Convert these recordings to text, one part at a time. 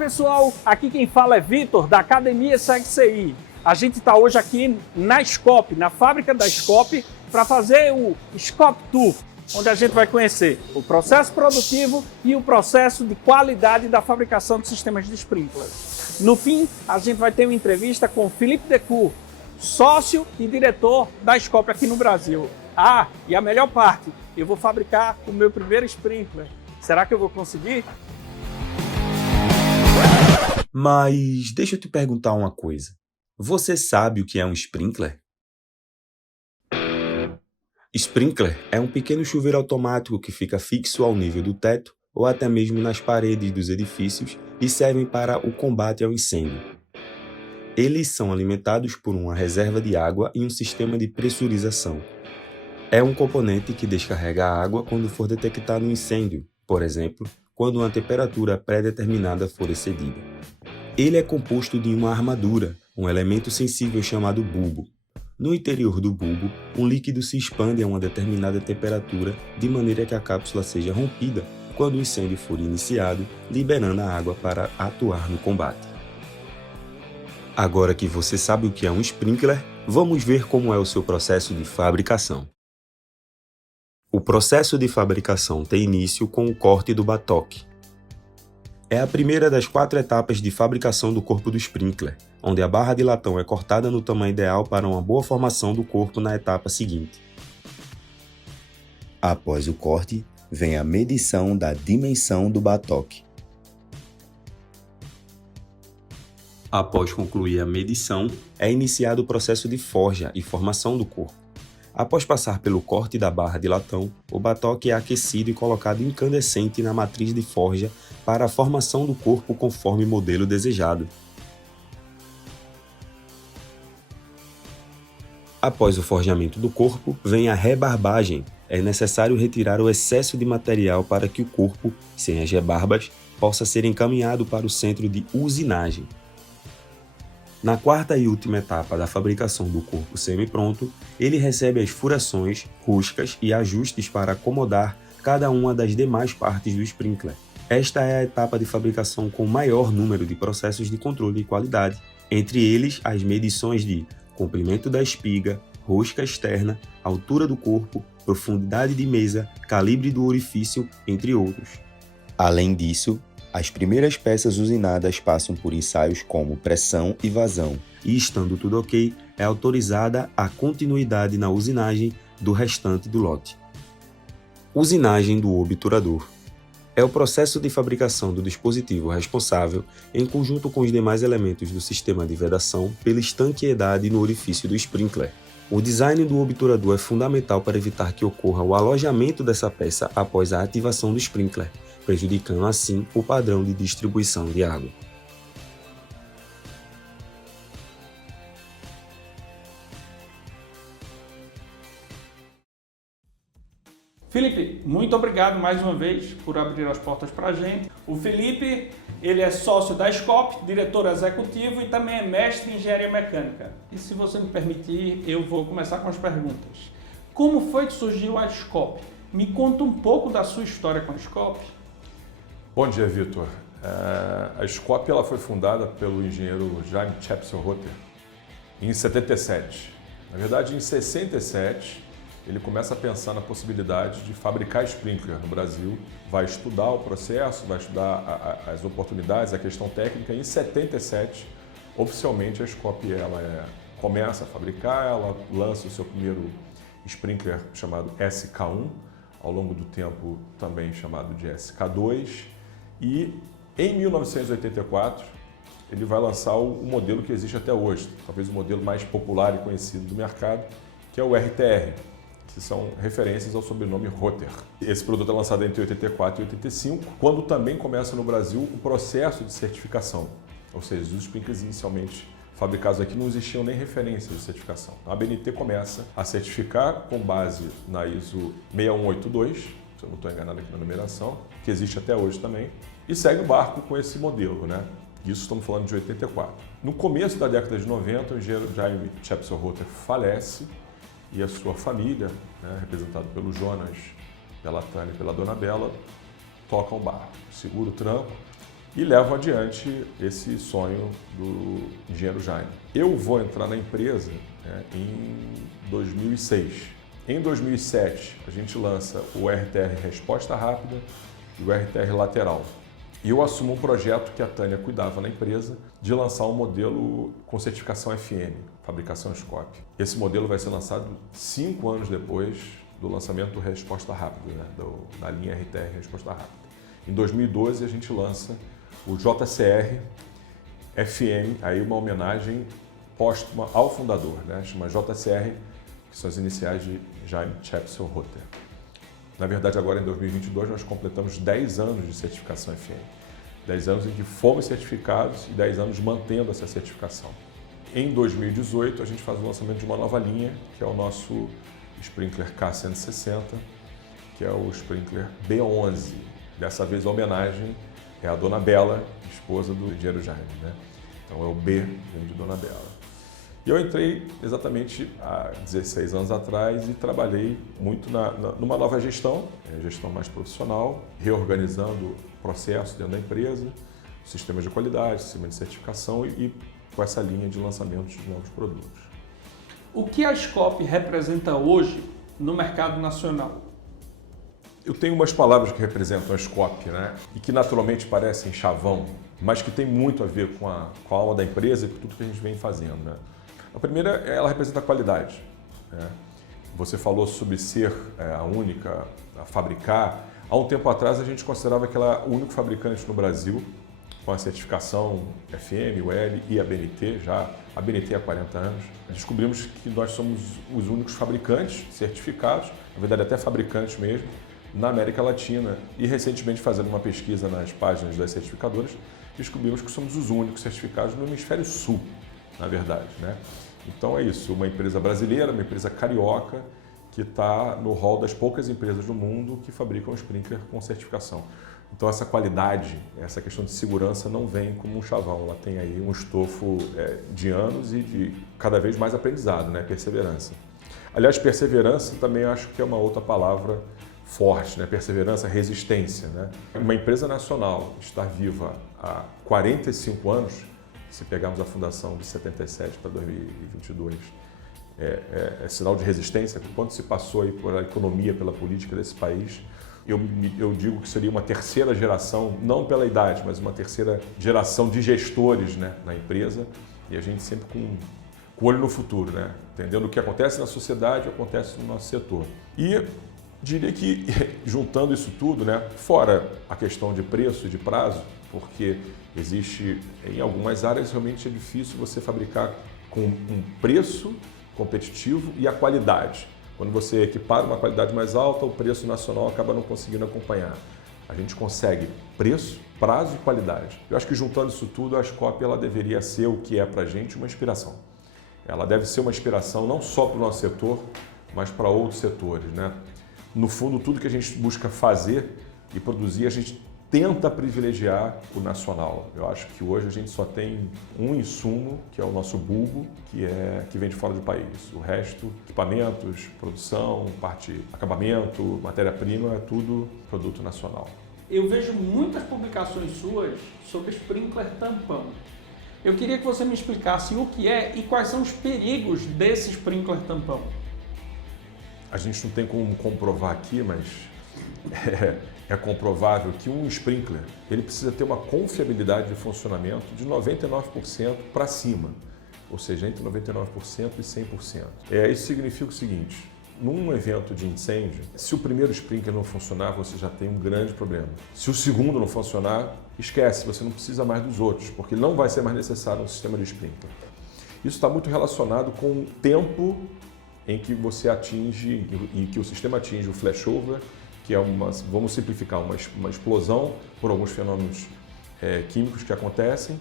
pessoal, aqui quem fala é Vitor, da Academia SegCI. A gente está hoje aqui na Scop, na fábrica da Scop, para fazer o Scop Tour, onde a gente vai conhecer o processo produtivo e o processo de qualidade da fabricação de sistemas de sprinklers. No fim, a gente vai ter uma entrevista com o Felipe Decour, sócio e diretor da Scop aqui no Brasil. Ah, e a melhor parte, eu vou fabricar o meu primeiro sprinkler. Será que eu vou conseguir? Mas deixa eu te perguntar uma coisa. Você sabe o que é um sprinkler? Sprinkler é um pequeno chuveiro automático que fica fixo ao nível do teto ou até mesmo nas paredes dos edifícios e servem para o combate ao incêndio. Eles são alimentados por uma reserva de água e um sistema de pressurização. É um componente que descarrega a água quando for detectado um incêndio, por exemplo, quando uma temperatura pré-determinada for excedida. Ele é composto de uma armadura, um elemento sensível chamado bulbo. No interior do bulbo, um líquido se expande a uma determinada temperatura, de maneira que a cápsula seja rompida quando o incêndio for iniciado, liberando a água para atuar no combate. Agora que você sabe o que é um sprinkler, vamos ver como é o seu processo de fabricação. O processo de fabricação tem início com o corte do batoque. É a primeira das 4 etapas de fabricação do corpo do sprinkler, onde a barra de latão é cortada no tamanho ideal para uma boa formação do corpo na etapa seguinte. Após o corte, vem a medição da dimensão do batoque. Após concluir a medição, é iniciado o processo de forja e formação do corpo. Após passar pelo corte da barra de latão, o batoque é aquecido e colocado incandescente na matriz de forja para a formação do corpo conforme o modelo desejado. Após o forjamento do corpo, vem a rebarbagem. É necessário retirar o excesso de material para que o corpo, sem as rebarbas, possa ser encaminhado para o centro de usinagem. Na 4ª e última etapa da fabricação do corpo semi-pronto, ele recebe as furações, roscas e ajustes para acomodar cada uma das demais partes do sprinkler. Esta é a etapa de fabricação com maior número de processos de controle de qualidade, entre eles as medições de comprimento da espiga, rosca externa, altura do corpo, profundidade de mesa, calibre do orifício, entre outros. Além disso, as primeiras peças usinadas passam por ensaios como pressão e vazão. E estando tudo ok, é autorizada a continuidade na usinagem do restante do lote. Usinagem do obturador. É o processo de fabricação do dispositivo responsável, em conjunto com os demais elementos do sistema de vedação, pela estanqueidade no orifício do sprinkler. O design do obturador é fundamental para evitar que ocorra o alojamento dessa peça após a ativação do sprinkler, prejudicando assim o padrão de distribuição de água. Felipe, muito obrigado mais uma vez por abrir as portas para a gente. O Felipe, ele é sócio da Scop, diretor executivo e também é mestre em engenharia mecânica. E se você me permitir, eu vou começar com as perguntas. Como foi que surgiu a Scop? Me conta um pouco da sua história com a Scop. Bom dia, Vitor. A Scop ela foi fundada pelo engenheiro Jaime Chepsel-Rotter em 77. Na verdade, em 67, ele começa a pensar na possibilidade de fabricar sprinkler no Brasil, vai estudar o processo, vai estudar as oportunidades, a questão técnica. E em 77, oficialmente, a Scop começa a fabricar, ela lança o seu primeiro sprinkler chamado SK1, ao longo do tempo também chamado de SK2. E em 1984, ele vai lançar o modelo que existe até hoje, talvez o modelo mais popular e conhecido do mercado, que é o RTR, que são referências ao sobrenome Rotter. Esse produto é lançado entre 84 e 85, quando também começa no Brasil o processo de certificação, ou seja, os sprinklers inicialmente fabricados aqui não existiam nem referências de certificação. A ABNT começa a certificar com base na ISO 6182, se eu não estou enganado aqui na numeração, que existe até hoje também, e segue o barco com esse modelo, né? Isso estamos falando de 84. No começo da década de 90, o engenheiro Jaime Chepsel-Rotter falece e a sua família, né, representada pelo Jonas, pela Tânia e pela Dona Bela, tocam o barco, segura o tranco e levam adiante esse sonho do engenheiro Jaime. Eu vou entrar na empresa em 2006. Em 2007, a gente lança o RTR Resposta Rápida e o RTR Lateral. E eu assumo um projeto que a Tânia cuidava na empresa de lançar um modelo com certificação FM, fabricação Scop. Esse modelo vai ser lançado 5 anos depois do lançamento do Resposta Rápida, da linha RTR Resposta Rápida. Em 2012, a gente lança o JCR FM, aí uma homenagem póstuma ao fundador, chama JCR, que são as iniciais de Jaime Chepsel Rotter. Na verdade, agora em 2022, nós completamos 10 anos de certificação FM. 10 anos em que fomos certificados e 10 anos mantendo essa certificação. Em 2018, a gente faz o lançamento de uma nova linha, que é o nosso Sprinkler K160, que é o Sprinkler B11. Dessa vez, a homenagem é a Dona Bela, esposa do engenheiro Jaime. Então, é o B, vem de Dona Bela. E eu entrei exatamente há 16 anos atrás e trabalhei muito numa nova gestão, gestão mais profissional, reorganizando processos dentro da empresa, sistemas de qualidade, sistema de certificação e com essa linha de lançamento de novos produtos. O que a Scop representa hoje no mercado nacional? Eu tenho umas palavras que representam a Scop, e que naturalmente parecem chavão, mas que tem muito a ver com a alma da empresa e com tudo que a gente vem fazendo. A primeira, ela representa a qualidade. Você falou sobre ser a única a fabricar. Há um tempo atrás, a gente considerava que ela era o único fabricante no Brasil com a certificação FM, UL e a BNT, já a BNT há 40 anos. Descobrimos que nós somos os únicos fabricantes certificados, na verdade até fabricantes mesmo, na América Latina. E recentemente, fazendo uma pesquisa nas páginas das certificadoras, descobrimos que somos os únicos certificados no hemisfério sul, na verdade. Então é isso, uma empresa brasileira, uma empresa carioca, que está no hall das poucas empresas do mundo que fabricam sprinkler com certificação. Então essa qualidade, essa questão de segurança não vem como um chavão, ela tem aí um estofo de anos e de cada vez mais aprendizado, perseverança. Aliás, perseverança também acho que é uma outra palavra forte, perseverança, resistência. Uma empresa nacional estar viva há 45 anos, se pegarmos a fundação de 77 para 2022, é sinal de resistência. Quanto se passou aí por a economia, pela política desse país, eu digo que seria uma terceira geração, não pela idade, mas uma terceira geração de gestores na empresa, e a gente sempre com o olho no futuro, entendendo o que acontece na sociedade, o que acontece no nosso setor. E diria que, juntando isso tudo, fora a questão de preço e de prazo, porque existe, em algumas áreas, realmente é difícil você fabricar com um preço competitivo e a qualidade. Quando você equipara uma qualidade mais alta, o preço nacional acaba não conseguindo acompanhar. A gente consegue preço, prazo e qualidade. Eu acho que, juntando isso tudo, a Scop ela deveria ser o que é para a gente uma inspiração. Ela deve ser uma inspiração não só para o nosso setor, mas para outros setores. No fundo, tudo que a gente busca fazer e produzir, a gente tenta privilegiar o nacional. Eu acho que hoje a gente só tem um insumo, que é o nosso bulbo, que vem de fora do país. O resto, equipamentos, produção, parte acabamento, matéria-prima, é tudo produto nacional. Eu vejo muitas publicações suas sobre sprinkler tampão. Eu queria que você me explicasse o que é e quais são os perigos desse sprinkler tampão. A gente não tem como comprovar aqui, mas é comprovável que um sprinkler ele precisa ter uma confiabilidade de funcionamento de 99% para cima, ou seja, entre 99% e 100%. Isso significa o seguinte: num evento de incêndio, se o primeiro sprinkler não funcionar, você já tem um grande problema. Se o segundo não funcionar, esquece, você não precisa mais dos outros, porque não vai ser mais necessário um sistema de sprinkler. Isso está muito relacionado com o tempo em que você atinge, em que o sistema atinge o flashover, que é vamos simplificar, uma explosão por alguns fenômenos químicos que acontecem,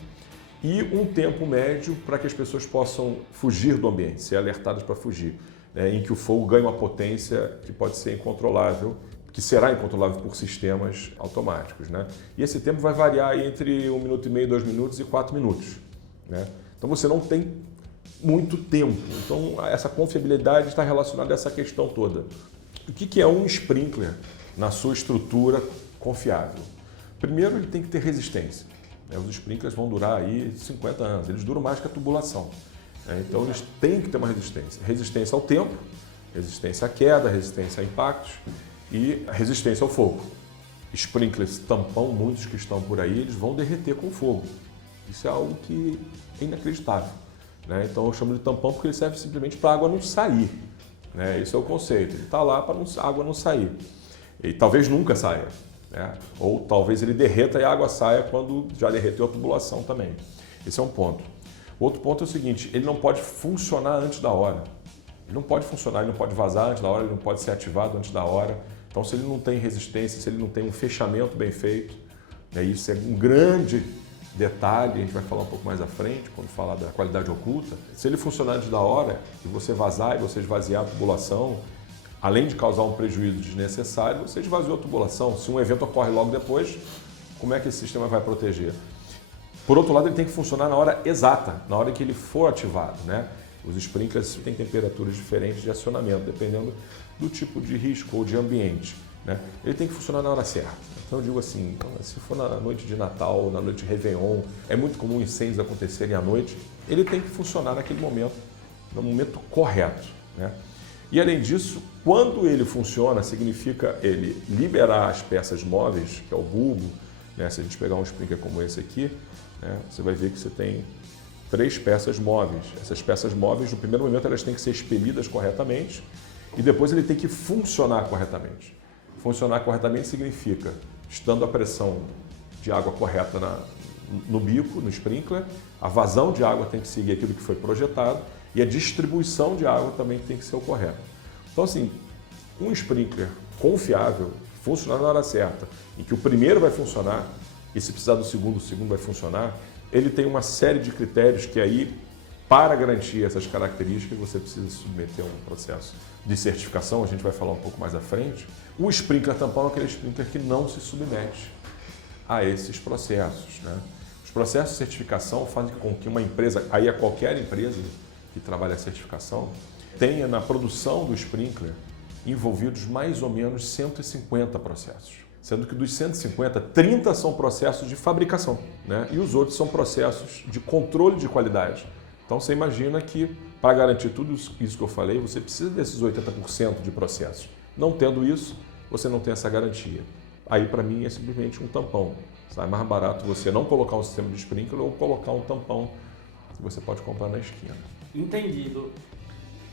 e um tempo médio para que as pessoas possam fugir do ambiente, ser alertadas para fugir, em que o fogo ganha uma potência que pode ser incontrolável, que será incontrolável por sistemas automáticos. E esse tempo vai variar entre 1 minuto e meio, 2 minutos e 4 minutos. Então você não tem muito tempo. Então essa confiabilidade está relacionada a essa questão toda. O que é um sprinkler na sua estrutura confiável? Primeiro, ele tem que ter resistência. Os sprinklers vão durar aí 50 anos, eles duram mais que a tubulação. Então eles têm que ter uma resistência. Resistência ao tempo, resistência à queda, resistência a impactos e resistência ao fogo. Sprinklers tampão, muitos que estão por aí, eles vão derreter com fogo. Isso é algo que é inacreditável. Então eu chamo de tampão porque ele serve simplesmente para a água não sair. Esse é o conceito. Ele está lá para a água não sair. E talvez nunca saia. Ou talvez ele derreta e a água saia quando já derreteu a tubulação também. Esse é um ponto. Outro ponto é o seguinte, ele não pode funcionar antes da hora. Ele não pode funcionar, ele não pode vazar antes da hora, ele não pode ser ativado antes da hora. Então, se ele não tem resistência, se ele não tem um fechamento bem feito, isso é um grande detalhe, a gente vai falar um pouco mais à frente, quando falar da qualidade oculta. Se ele funcionar antes da hora, e você vazar e você esvaziar a tubulação, além de causar um prejuízo desnecessário, você esvaziou a tubulação. Se um evento ocorre logo depois, como é que esse sistema vai proteger? Por outro lado, ele tem que funcionar na hora exata, na hora que ele for ativado. Os sprinklers têm temperaturas diferentes de acionamento, dependendo do tipo de risco ou de ambiente. Ele tem que funcionar na hora certa. Então eu digo assim, se for na noite de Natal, na noite de Réveillon, é muito comum incêndios acontecerem à noite, ele tem que funcionar naquele momento, no momento correto. E além disso, quando ele funciona, significa ele liberar as peças móveis, que é o bulbo. Se a gente pegar um sprinkler como esse aqui, você vai ver que você tem 3 peças móveis. Essas peças móveis, no primeiro momento, elas têm que ser expelidas corretamente e depois ele tem que funcionar corretamente. Funcionar corretamente significa, estando a pressão de água correta no bico, no sprinkler, a vazão de água tem que seguir aquilo que foi projetado e a distribuição de água também tem que ser o correto. Então, assim, um sprinkler confiável, funcionar na hora certa, em que o primeiro vai funcionar e se precisar do segundo, o segundo vai funcionar, ele tem uma série de critérios que aí, para garantir essas características, você precisa submeter a um processo de certificação, a gente vai falar um pouco mais à frente. O sprinkler tampão é aquele sprinkler que não se submete a esses processos. Os processos de certificação fazem com que uma empresa, aí é qualquer empresa que trabalha a certificação, tenha na produção do sprinkler envolvidos mais ou menos 150 processos. Sendo que dos 150, 30 são processos de fabricação, e os outros são processos de controle de qualidade. Então você imagina que para garantir tudo isso que eu falei, você precisa desses 80% de processos. Não tendo isso, você não tem essa garantia. Aí para mim é simplesmente um tampão. Sai mais barato você não colocar um sistema de sprinkler ou colocar um tampão que você pode comprar na esquina. Entendido.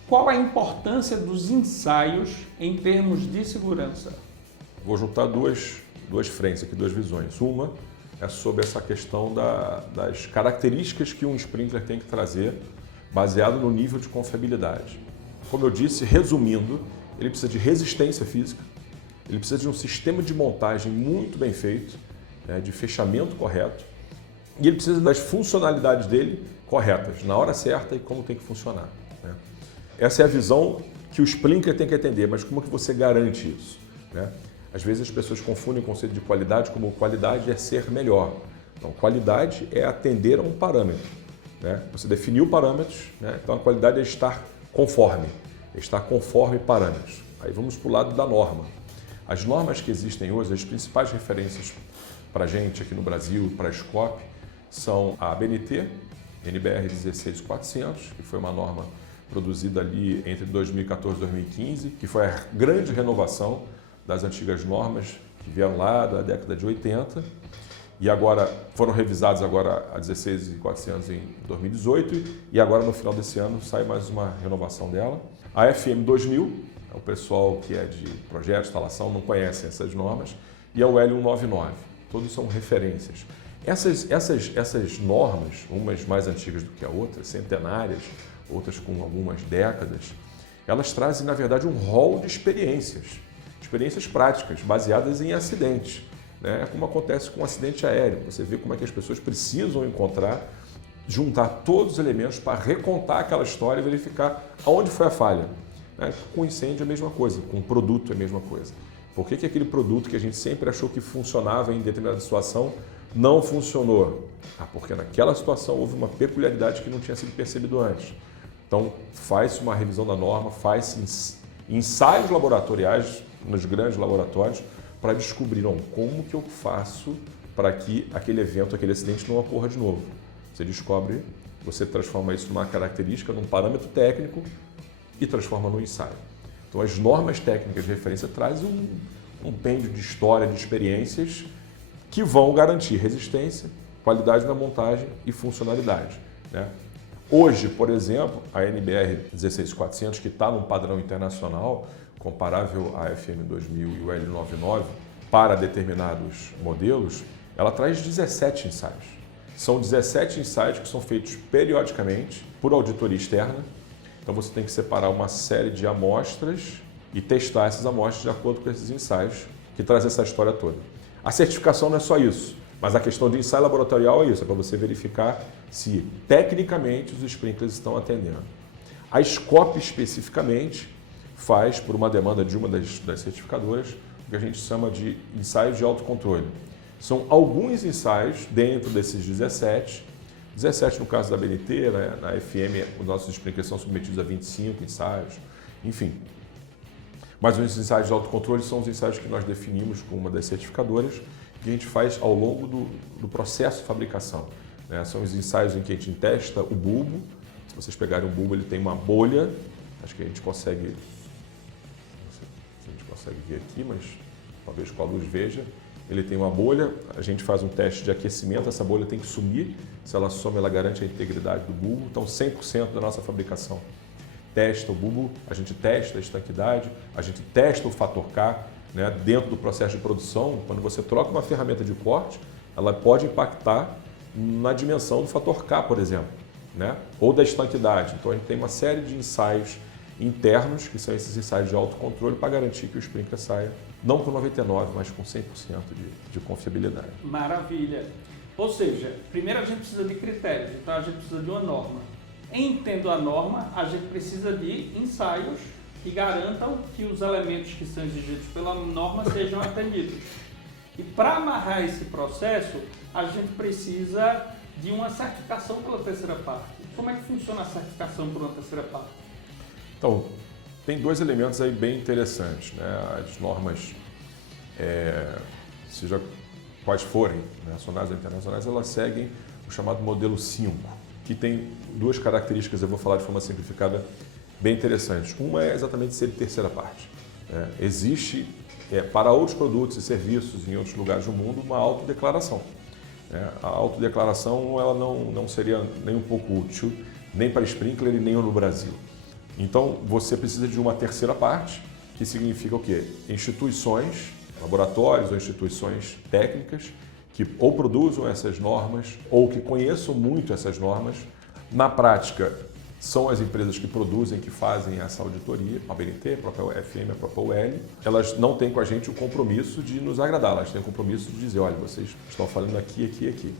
Qual a importância dos ensaios em termos de segurança? Vou juntar duas frentes aqui, duas visões. Uma é sobre essa questão das características que um sprinkler tem que trazer, baseado no nível de confiabilidade. Como eu disse, resumindo, ele precisa de resistência física, ele precisa de um sistema de montagem muito bem feito, de fechamento correto, e ele precisa das funcionalidades dele corretas, na hora certa e como tem que funcionar. Essa é a visão que o sprinkler tem que atender, mas como que você garante isso? Às vezes as pessoas confundem o conceito de qualidade como qualidade é ser melhor. Então, qualidade é atender a um parâmetro. Você definiu parâmetros, então a qualidade é estar conforme parâmetros. Aí vamos para o lado da norma. As normas que existem hoje, as principais referências para a gente aqui no Brasil, para a SCOP, são a ABNT, NBR 16400, que foi uma norma produzida ali entre 2014 e 2015, que foi a grande renovação das antigas normas que vieram lá da década de 80 e agora foram revisadas agora a 16400 em 2018 e agora no final desse ano sai mais uma renovação dela. A FM 2000, o pessoal que é de projeto, instalação, não conhece essas normas, e a UL 199, todos são referências. Essas normas, umas mais antigas do que a outra, centenárias, outras com algumas décadas, elas trazem, na verdade, um rol de experiências práticas, baseadas em acidentes. Como acontece com um acidente aéreo. Você vê como é que as pessoas precisam juntar todos os elementos para recontar aquela história e verificar aonde foi a falha. Com incêndio é a mesma coisa, com produto é a mesma coisa. Por que aquele produto que a gente sempre achou que funcionava em determinada situação não funcionou? Porque naquela situação houve uma peculiaridade que não tinha sido percebido antes. Então, faz-se uma revisão da norma, faz-se ensaios laboratoriais nos grandes laboratórios para descobrir como que eu faço para que aquele evento, aquele acidente não ocorra de novo. Você descobre, você transforma isso numa característica, num parâmetro técnico e transforma no ensaio. Então, as normas técnicas de referência trazem um compêndio de história, de experiências que vão garantir resistência, qualidade na montagem e funcionalidade, né? Hoje, por exemplo, a NBR 16400, que está num padrão internacional comparável à FM 2000 e o L99 para determinados modelos, ela traz 17 ensaios. São 17 ensaios que são feitos periodicamente por auditoria externa. Então você tem que separar uma série de amostras e testar essas amostras de acordo com esses ensaios que trazem essa história toda. A certificação não é só isso, mas a questão de ensaio laboratorial é isso, é para você verificar se tecnicamente os sprinklers estão atendendo. A SCOP especificamente faz, por uma demanda de uma das certificadoras, o que a gente chama de ensaios de autocontrole. São alguns ensaios dentro desses 17 no caso da BNT, na FM, os nossos sprinklers são submetidos a 25 ensaios, enfim. Mas os ensaios de autocontrole são os ensaios que nós definimos com uma das certificadoras que a gente faz ao longo do processo de fabricação, né? São os ensaios em que a gente testa o bulbo. Se vocês pegarem um bulbo, ele tem uma bolha, acho que a gente consegue, não sei se a gente consegue ver aqui, mas talvez com a luz veja. Ele tem uma bolha, a gente faz um teste de aquecimento, essa bolha tem que sumir, se ela some, ela garante a integridade do bulbo, então 100% da nossa fabricação testa o bulbo, a gente testa a estanquidade, a gente testa o fator K, né? Dentro do processo de produção, quando você troca uma ferramenta de corte, ela pode impactar na dimensão do fator K, por exemplo, né? Ou da estanquidade. Então a gente tem uma série de ensaios internos, que são esses ensaios de autocontrole, para garantir que o sprinkler saia não com 99%, mas com 100% de confiabilidade. Maravilha. Ou seja, primeiro a gente precisa de critérios, então a gente precisa de uma norma. Entendo a norma, a gente precisa de ensaios que garantam que os elementos que são exigidos pela norma sejam atendidos. E para amarrar esse processo, a gente precisa de uma certificação pela terceira parte. Como é que funciona a certificação por uma terceira parte? Então, tem dois elementos aí bem interessantes, né? As normas, seja quais forem, nacionais ou internacionais, elas seguem o chamado modelo 5, que tem duas características, eu vou falar de forma simplificada, bem interessantes. Uma é exatamente ser de terceira parte. Existe, para outros produtos e serviços em outros lugares do mundo, uma autodeclaração. A autodeclaração ela não seria nem um pouco útil, nem para sprinkler e nem no Brasil. Então, você precisa de uma terceira parte, que significa o quê? Instituições, laboratórios ou instituições técnicas que ou produzam essas normas ou que conheçam muito essas normas. Na prática, são as empresas que produzem, que fazem essa auditoria, a BNT, a própria FM, a própria UL. Elas não têm com a gente o compromisso de nos agradar, elas têm o compromisso de dizer, olha, vocês estão falando aqui, aqui, aqui.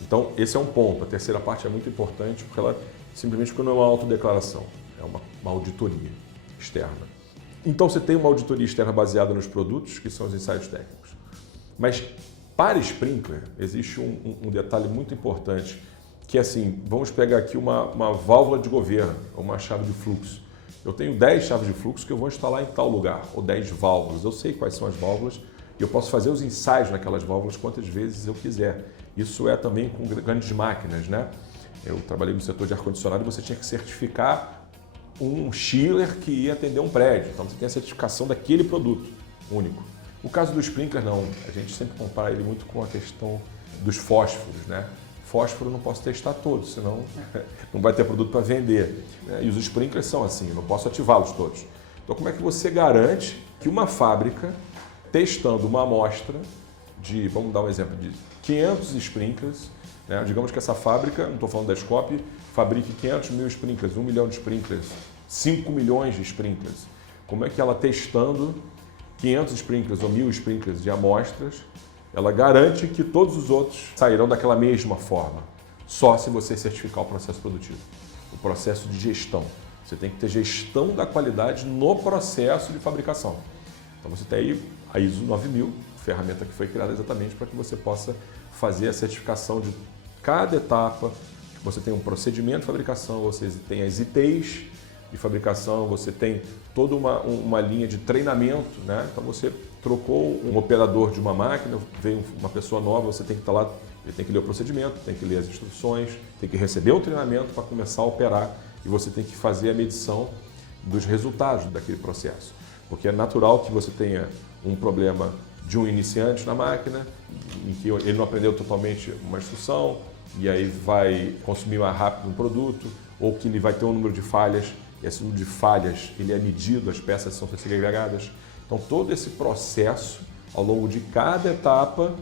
Então, esse é um ponto. A terceira parte é muito importante porque ela simplesmente não é uma autodeclaração, é uma auditoria externa. Então, você tem uma auditoria externa baseada nos produtos, que são os ensaios técnicos. Mas, para sprinkler, existe um detalhe muito importante, que é assim, vamos pegar aqui uma válvula de governo, uma chave de fluxo. Eu tenho 10 chaves de fluxo que eu vou instalar em tal lugar, ou 10 válvulas. Eu sei quais são as válvulas e eu posso fazer os ensaios naquelas válvulas quantas vezes eu quiser. Isso é também com grandes máquinas, né? Eu trabalhei no setor de ar-condicionado e você tinha que certificar um chiller que ia atender um prédio. Então você tem a certificação daquele produto único. O caso do sprinkler não, a gente sempre compara ele muito com a questão dos fósforos, né? Fósforo eu não posso testar todos, senão não vai ter produto para vender. E os sprinklers são assim, eu não posso ativá-los todos. Então como é que você garante que uma fábrica, testando uma amostra de, vamos dar um exemplo, de 500 sprinklers, né? Digamos que essa fábrica, não estou falando da SCOP, fabrique 500 mil sprinklers, 1 milhão de sprinklers, 5 milhões de sprinklers. Como é que ela testando 500 sprinklers ou 1000 sprinklers de amostras, ela garante que todos os outros sairão daquela mesma forma, só se você certificar o processo produtivo, o processo de gestão. Você tem que ter gestão da qualidade no processo de fabricação. Então você tem aí a ISO 9000, ferramenta que foi criada exatamente para que você possa fazer a certificação de cada etapa. Você tem um procedimento de fabricação, você tem as ITs de fabricação, você tem toda uma linha de treinamento, né? Então você trocou um operador de uma máquina, veio uma pessoa nova, você tem que estar lá, ele tem que ler o procedimento, tem que ler as instruções, tem que receber o treinamento para começar a operar e você tem que fazer a medição dos resultados daquele processo. Porque é natural que você tenha um problema de um iniciante na máquina, em que ele não aprendeu totalmente uma instrução e aí vai consumir mais rápido um produto, ou que ele vai ter um número de falhas, e esse número de falhas ele é medido, as peças são segregadas. Então todo esse processo, ao longo de cada etapa,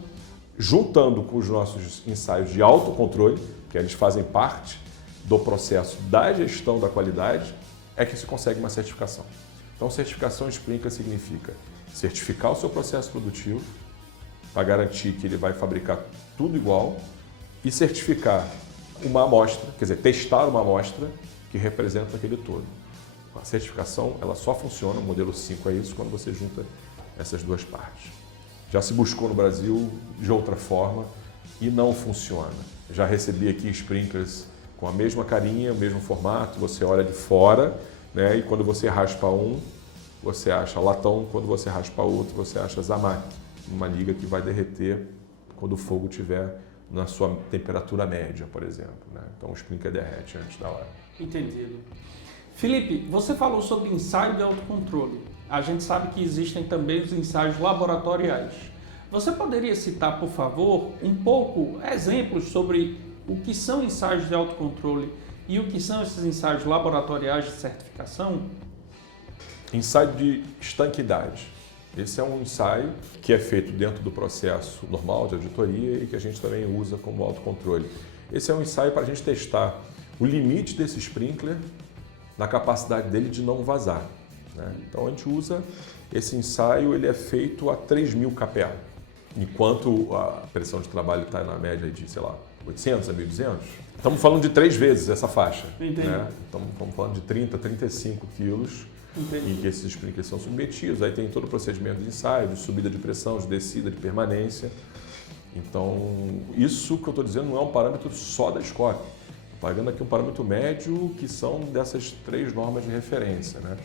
juntando com os nossos ensaios de autocontrole, que eles fazem parte do processo da gestão da qualidade, é que se consegue uma certificação. Então certificação Sprinkler significa certificar o seu processo produtivo, para garantir que ele vai fabricar tudo igual, e certificar uma amostra, quer dizer, testar uma amostra que representa aquele todo. A certificação ela só funciona, o modelo 5 é isso, quando você junta essas duas partes. Já se buscou no Brasil de outra forma e não funciona. Já recebi aqui sprinklers com a mesma carinha, o mesmo formato, você olha de fora, né, e quando você raspa um, você acha latão, quando você raspa outro, você acha Zamac, uma liga que vai derreter quando o fogo estiver na sua temperatura média, por exemplo, né? Então o sprinkler derrete antes da hora. Entendido. Felipe, você falou sobre ensaio de autocontrole. A gente sabe que existem também os ensaios laboratoriais. Você poderia citar, por favor, um pouco exemplos sobre o que são ensaios de autocontrole e o que são esses ensaios laboratoriais de certificação? Ensaio de estanquidade. Esse é um ensaio que é feito dentro do processo normal de auditoria e que a gente também usa como autocontrole. Esse é um ensaio para a gente testar o limite desse sprinkler na capacidade dele de não vazar, né? Então a gente usa esse ensaio, ele é feito a 3.000 kPa, enquanto a pressão de trabalho está na média de, sei lá, 800 a 1.200. Estamos falando de 3 vezes essa faixa, né? Então, estamos falando de 30, 35 quilos. Entendi. Em que esses sprinklers são submetidos, aí tem todo o procedimento de ensaio, de subida de pressão, de descida, de permanência. Então, isso que eu estou dizendo não é um parâmetro só da SCOP. Estou pegando aqui um parâmetro médio que são dessas 3 normas de referência, né?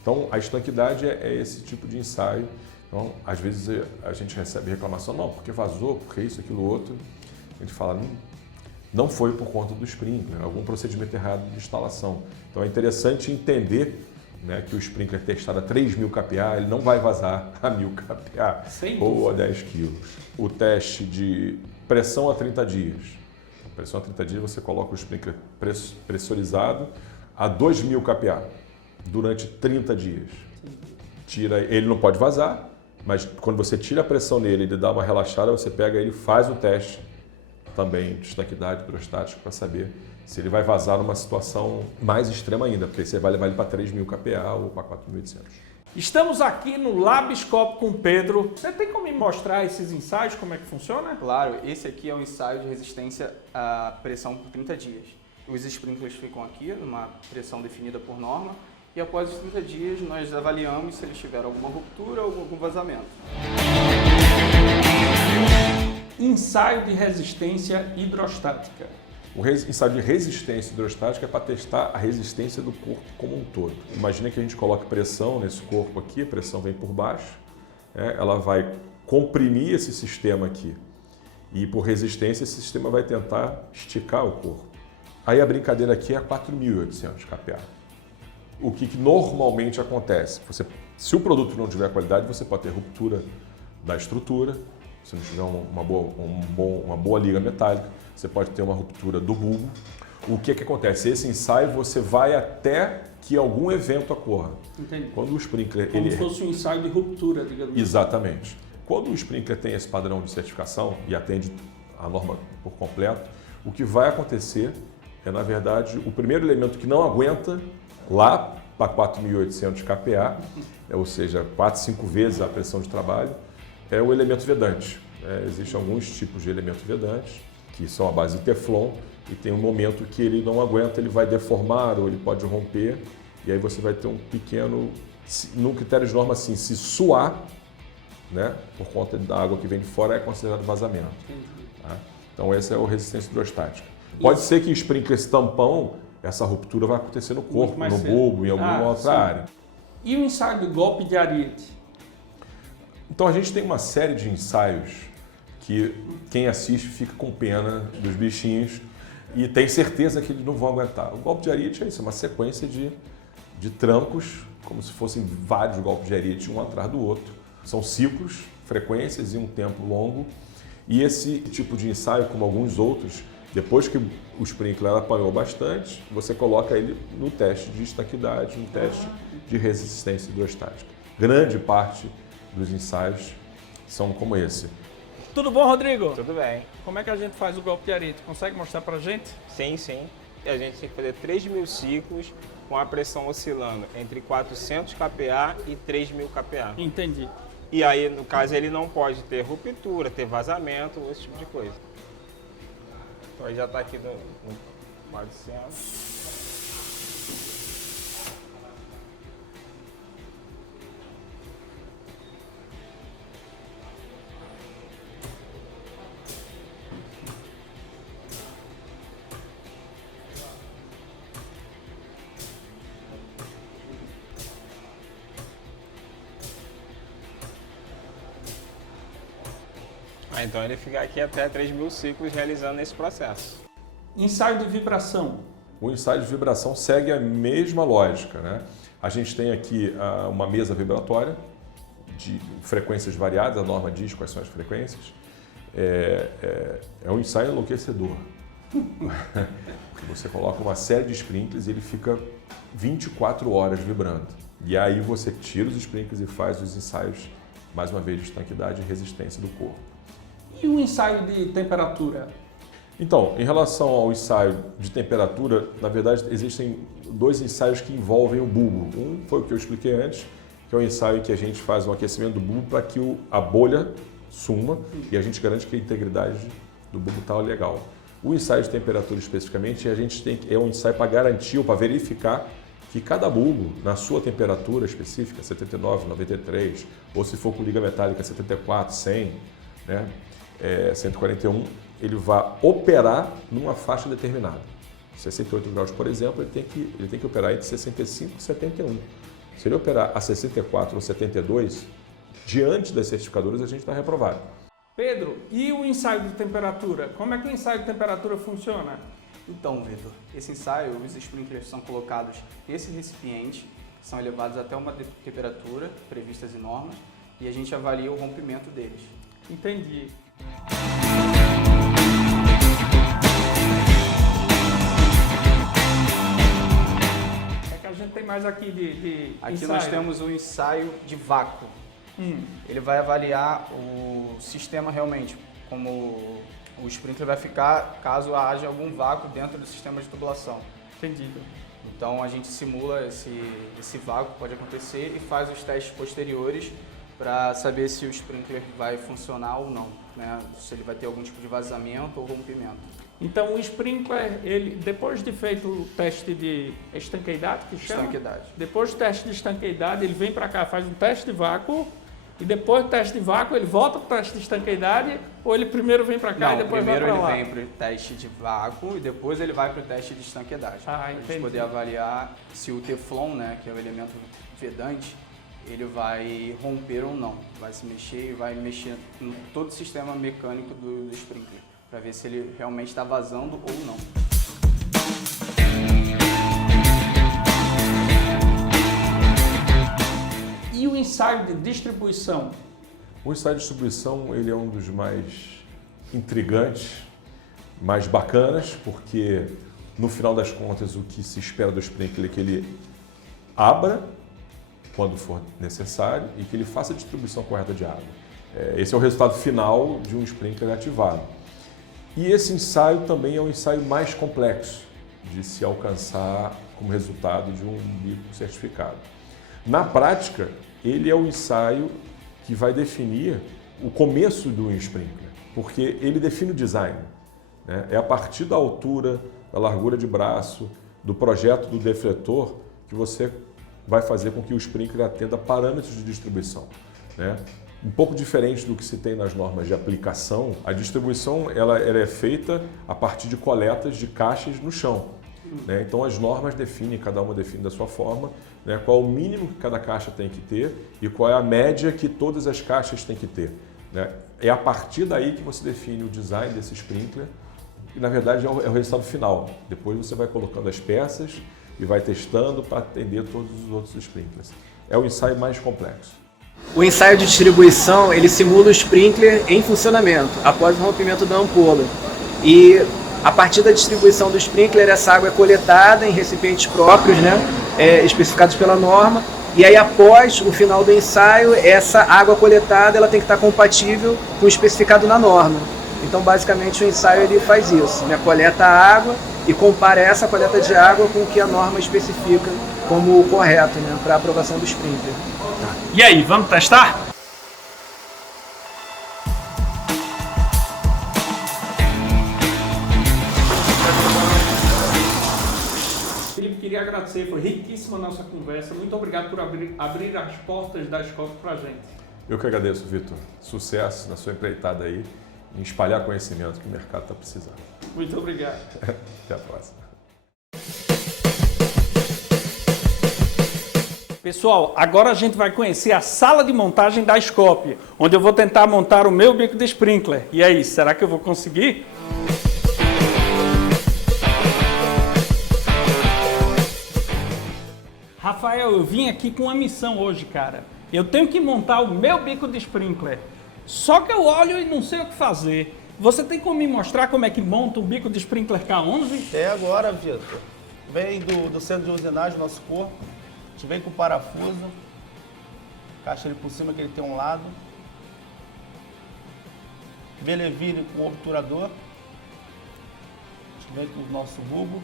Então, a estanquidade é esse tipo de ensaio. Então, às vezes a gente recebe reclamação, não, porque vazou, porque isso, aquilo, outro. A gente fala, não foi por conta do sprinkler, algum procedimento errado de instalação. Então, é interessante entender, né, que o sprinkler testado a 3.000 kPa, ele não vai vazar a 1.000 kPa ou a 10 kg. O teste de pressão a 30 dias. Pressão a 30 dias, você coloca o sprinkler pressurizado a 2.000 kPa durante 30 dias. Ele não pode vazar, mas quando você tira a pressão nele, ele dá uma relaxada, você pega ele e faz o teste também de estanquidade hidrostática para saber se ele vai vazar numa situação mais extrema ainda, porque você vai levar ele para 3.000 kPa ou para 4.800. Estamos aqui no Labscope com o Pedro. Você tem como me mostrar esses ensaios, como é que funciona? Claro, esse aqui é um ensaio de resistência à pressão por 30 dias. Os sprinklers ficam aqui, numa pressão definida por norma, e após os 30 dias nós avaliamos se eles tiveram alguma ruptura ou algum vazamento. Ensaio de resistência hidrostática. O ensaio de resistência hidrostática é para testar a resistência do corpo como um todo. Imagina que a gente coloca pressão nesse corpo aqui, a pressão vem por baixo, ela vai comprimir esse sistema aqui e por resistência esse sistema vai tentar esticar o corpo. Aí a brincadeira aqui é a 4.800 kPa. O que normalmente acontece? Se o produto não tiver qualidade, você pode ter ruptura da estrutura, se não tiver uma boa liga metálica, você pode ter uma ruptura do bulbo. O que acontece? Esse ensaio você vai até que algum evento ocorra. Entendi. Quando o sprinkler... Como se fosse um ensaio de ruptura, digamos assim. Exatamente. Quando o sprinkler tem esse padrão de certificação e atende a norma por completo, o que vai acontecer é, na verdade, o primeiro elemento que não aguenta lá para 4.800 kPa, ou seja, 4, 5 vezes a pressão de trabalho, é o elemento vedante. Existem alguns tipos de elementos vedantes, que são a base de Teflon, e tem um momento que ele não aguenta, ele vai deformar ou ele pode romper, e aí você vai ter um pequeno, no critério de norma assim, se suar, né, por conta da água que vem de fora, é considerado vazamento. Tá? Então essa é a resistência hidrostática. Pode ser que sprinkler tampão, essa ruptura vai acontecer no corpo, no bulbo, em alguma outra área. E o ensaio de golpe de ariete? Então a gente tem uma série de ensaios que quem assiste fica com pena dos bichinhos e tem certeza que eles não vão aguentar. O golpe de arite é isso, é uma sequência de trancos, como se fossem vários golpes de arite um atrás do outro. São ciclos, frequências e um tempo longo. E esse tipo de ensaio, como alguns outros, depois que o sprinkler apanhou bastante, você coloca ele no teste de estanquidade, no teste de resistência hidrostática. Grande parte dos ensaios são como esse. Tudo bom, Rodrigo? Tudo bem. Como é que a gente faz o golpe de arite? Consegue mostrar pra gente? Sim. E a gente tem que fazer 3.000 ciclos com a pressão oscilando entre 400 kPa e 3.000 kPa. Entendi. E aí, no caso, ele não pode ter ruptura, ter vazamento, esse tipo de coisa. Então, ele já está aqui no 400. Então ele fica aqui até 3.000 ciclos realizando esse processo. Ensaio de vibração. O ensaio de vibração segue a mesma lógica, né? A gente tem aqui uma mesa vibratória de frequências variadas, a norma diz quais são as frequências. É um ensaio enlouquecedor. Porque você coloca uma série de sprinklers e ele fica 24 horas vibrando. E aí você tira os sprinklers e faz os ensaios, mais uma vez, de estanquidade e resistência do corpo. E o ensaio de temperatura? Então, em relação ao ensaio de temperatura, na verdade existem dois ensaios que envolvem o bulbo. Um foi o que eu expliquei antes, que é o ensaio em que a gente faz um aquecimento do bulbo para que a bolha suma e a gente garante que a integridade do bulbo está legal. O ensaio de temperatura especificamente, é um ensaio para garantir ou para verificar que cada bulbo, na sua temperatura específica, 79, 93, ou se for com liga metálica 74, 100, né? 141, ele vai operar numa faixa determinada. 68 graus, por exemplo, ele tem que operar entre 65 e 71. Se ele operar a 64 ou 72, diante das certificadoras, a gente está reprovado. Pedro, e o ensaio de temperatura? Como é que o ensaio de temperatura funciona? Então, Vitor, esse ensaio, os sprinklers são colocados nesse recipiente, são elevados até uma temperatura previstas em normas e a gente avalia o rompimento deles. Entendi. É que a gente tem mais aqui de Aqui ensaio. nós temos um ensaio de vácuo. Ele vai avaliar o sistema realmente, como o sprinkler vai ficar caso haja algum vácuo dentro do sistema de tubulação. Entendido. Então a gente simula esse vácuo que pode acontecer e faz os testes posteriores para saber se o sprinkler vai funcionar ou não, né? Se ele vai ter algum tipo de vazamento ou rompimento. Então o sprinkler, ele, depois de feito o teste de estanqueidade, que chama? Estanqueidade. Depois do teste de estanqueidade, ele vem para cá, faz um teste de vácuo e depois do teste de vácuo ele volta para o teste de estanqueidade ou ele primeiro vem para cá e depois vai para lá? Primeiro ele vem para o teste de vácuo e depois ele vai para o teste de estanqueidade. Para a gente poder avaliar se o teflon, né, que é o elemento vedante, ele vai romper ou não, vai se mexer e vai mexer em todo o sistema mecânico do sprinkler, para ver se ele realmente está vazando ou não. E o ensaio de distribuição? O ensaio de distribuição ele é um dos mais intrigantes, mais bacanas, porque no final das contas o que se espera do sprinkler é que ele abra quando for necessário e que ele faça a distribuição correta de água. Esse é o resultado final de um sprinkler ativado. E esse ensaio também é um ensaio mais complexo de se alcançar como resultado de um bico certificado. Na prática, ele é o ensaio que vai definir o começo do sprinkler, porque ele define o design, né? É a partir da altura, da largura de braço, do projeto do defletor que você vai fazer com que o sprinkler atenda parâmetros de distribuição, né? Um pouco diferente do que se tem nas normas de aplicação, a distribuição ela é feita a partir de coletas de caixas no chão. né? Então as normas definem, cada uma define da sua forma, né? Qual o mínimo que cada caixa tem que ter e qual é a média que todas as caixas têm que ter, né? É a partir daí que você define o design desse sprinkler e, na verdade, é o resultado final. Depois você vai colocando as peças e vai testando para atender todos os outros sprinklers. É o ensaio mais complexo. O ensaio de distribuição, ele simula o sprinkler em funcionamento, após o rompimento da ampola. E a partir da distribuição do sprinkler, essa água é coletada em recipientes próprios, né, especificados pela norma. E aí, após o final do ensaio, essa água coletada ela tem que estar compatível com o especificado na norma. Então, basicamente, o ensaio ele faz isso, né? Coleta a água e compara essa coleta de água com o que a norma especifica como correto, né, para a aprovação do sprinkler. E aí, vamos testar? Felipe, queria agradecer, foi riquíssima a nossa conversa. Muito obrigado por abrir as portas da Skop para a gente. Eu que agradeço, Vitor. Sucesso na sua empreitada aí, em espalhar conhecimento que o mercado está precisando. Muito obrigado. Até a próxima. Pessoal, agora a gente vai conhecer a sala de montagem da Skop, onde eu vou tentar montar o meu bico de sprinkler. E aí, será que eu vou conseguir? Rafael, eu vim aqui com uma missão hoje, cara. Eu tenho que montar o meu bico de sprinkler. Só que eu olho e não sei o que fazer. Você tem como me mostrar como é que monta um bico de sprinkler K11? É agora, Vitor. Vem do centro de usinagem do nosso corpo. A gente vem com o parafuso. Encaixa ele por cima que ele tem um lado. Beleville com o obturador. A gente vem com o nosso bulbo.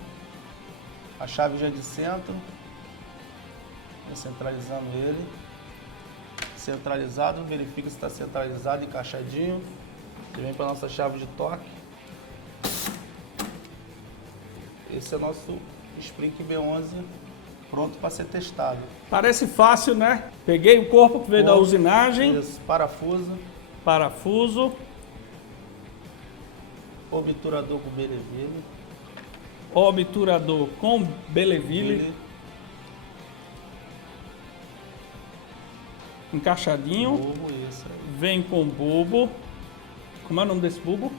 A chave já de centro. Vem centralizando ele. Centralizado, verifica se está centralizado, encaixadinho. E vem para a nossa chave de toque. Esse é o nosso Sprink B11 pronto para ser testado. Parece fácil, né? Peguei o corpo que veio da usinagem. Isso, parafuso. Parafuso. Obturador com Beleville. Obturador com Beleville. Encaixadinho. Bulbo, isso aí. Vem com bulbo. Como é o nome desse bulbo?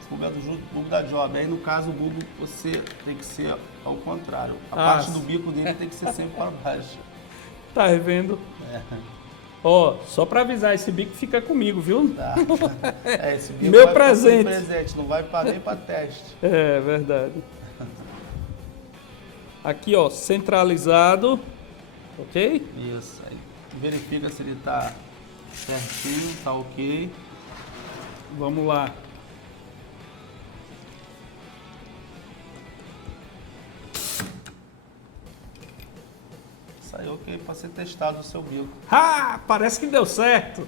Esse bulbo é do bulbo da Job. Aí no caso o bulbo você tem que ser ao contrário. A parte do bico dele tem que ser sempre para baixo. Tá revendo? Ó, só para avisar, esse bico fica comigo, viu? Tá. Esse bico Meu vai presente. presente. Não vai nem para teste. É verdade. Aqui, ó, centralizado. Ok? Isso. Aí verifica se ele tá certinho, tá ok. Vamos lá. Saiu ok para ser testado o seu bico. Ah, parece que deu certo.